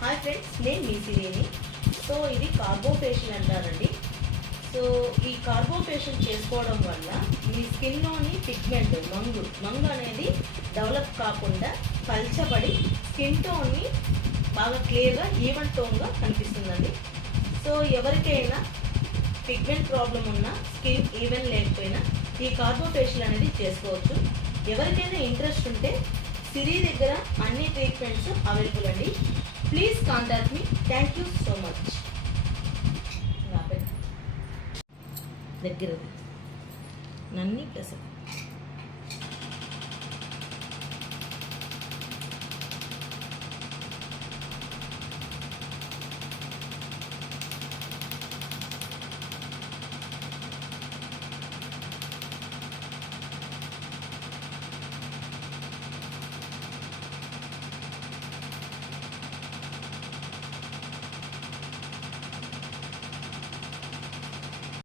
Hi friends, నేను మీ సిరిని. So ఇది కార్బో ఫేషియల్ అంటారండి. సో ఈ కార్బో ఫేషియల్ చేసుకోవడం వల్ల మీ స్కిన్లోని పిగ్మెంట్ మంగు అనేది డెవలప్ కాకుండా పల్చబడి స్కిన్ టోన్ని బాగా క్లియర్గా ఈవెన్ టోన్గా కనిపిస్తుందండి. సో ఎవరికైనా పిగ్మెంట్ ప్రాబ్లం ఉన్నా, స్కిన్ ఈవెన్ లేకపోయినా ఈ కార్బో ఫేషియల్ అనేది చేసుకోవచ్చు. ఎవరికైనా ఇంట్రెస్ట్ ఉంటే సిరి దగ్గర అన్ని ట్రీట్మెంట్స్ అవైలబుల్ అండి. Please contact me. Thank you so much. దగ్గర నన్ని ప్లస్